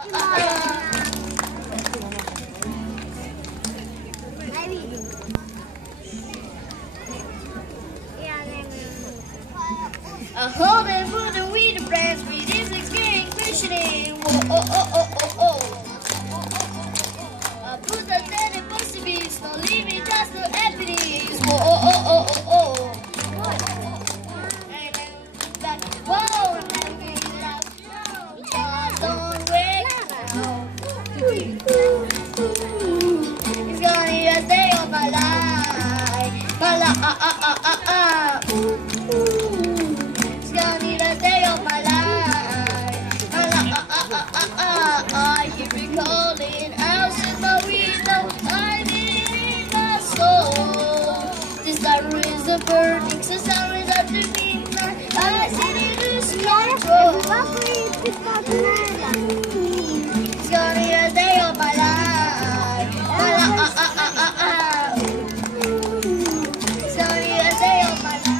A home and food and wheat and bread, sweet is experiencing questioning. Whoa, oh, oh, oh, oh, oh. I put the dead in possibilities, no limit, that's no evidence. Whoa, oh, oh, oh, oh, oh. And then back, whoa, and then we laugh. Don't wake now. It's gonna be a day of my life. My life, I hear me calling out in my window, I need in my soul. This sorrow is a burning, so sorrow is after midnight. I see it lose control. It's gonna be a day of my life. It's gonna be a day of my life.